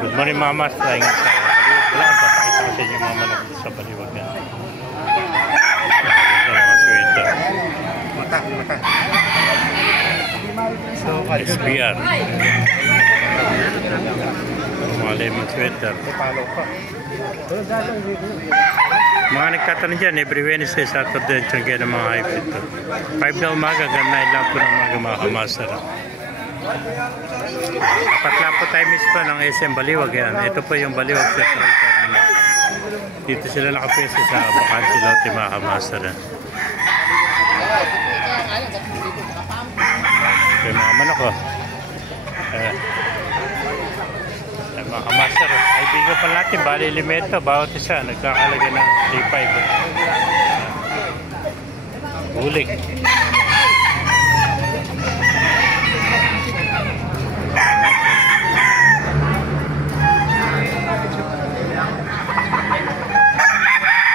Good morning, Mama. Ingat sa baliwag. Wala, papakita ko sa inyo mga manok sa baliwag yan. Ito mga sweater. Mata. SBR. Mga lemon sweater. Mga nagtatanong dyan, every Wednesday, Saturday, dyan kayo ng mga hybrid. 5 na umaga, hanggang 9 lang po ng umaga mga kamasar. Dapat lang po tayo mismo ng SM Baliwag yan. Ito po yung Baliwag Central Terminal. Dito sila nakapwesto sa Bakante Lote mga kamasar. Yung mga manok ko. Mga kamasar, kaibigan pa natin, bali limeta, bawat isa, nagkakalaga ng 3.5. Bulig.